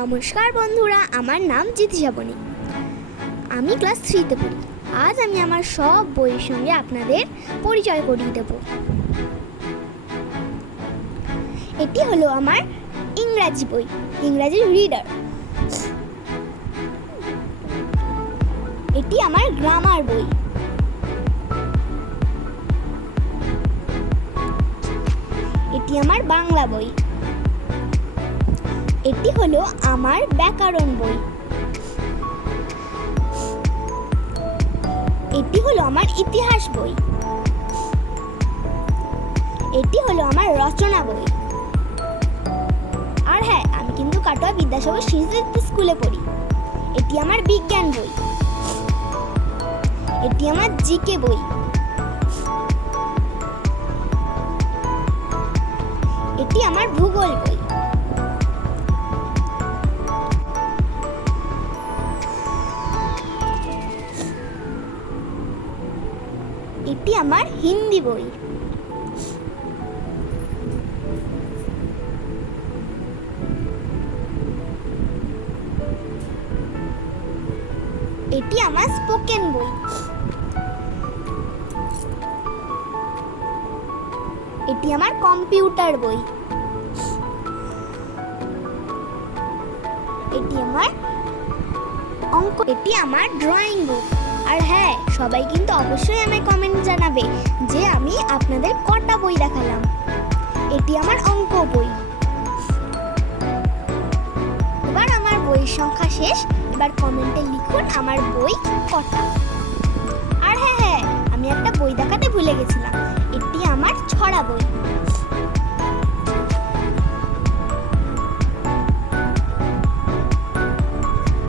নমস্কার বন্ধুরা, আমার নাম জিতিশা বণিক। আমি ক্লাস 3-তে পড়ি। আজ আমি আমার সব বইয়ের সঙ্গে আপনাদের পরিচয় করিয়ে দেব। এটি হলো আমার ইংরাজি বই, ইংরাজি রিডার। এটি আমার গ্রামার বই। এটি আমার বাংলা বই। এটি হলো আমার ব্যাকরণ বই। এটি হলো আমার ইতিহাস বই। এটি হলো আমার রচনা বই। আর হ্যাঁ, আমি কিন্তু কাটোয়া বিদ্যাসাগর শিশু স্কুলে পড়ি। এটি আমার বিজ্ঞান বই। এটি আমার জিকে বই। এটি আমার ভূগোল বই। এটি আমার হিন্দি বই। এটি আমার স্পোকেন বই। এটি আমার কম্পিউটার বই। এটি আমার অঙ্ক। এটি আমার ড্রয়িং বুক। আর হ্যাঁ, সবাই কিন্তু অবশ্যই আমায় কমেন্ট জানাবে যে আমি আপনাদের কটা বই দেখালাম। এটি আমার অঙ্ক বই। এবার আমার বইয়ের সংখ্যা শেষ। এবার কমেন্টে লিখুন আমার বই কটা। আর হ্যাঁ, আমি একটা বই দেখাতে ভুলে গেছিলাম। এটি আমার ছড়া বই।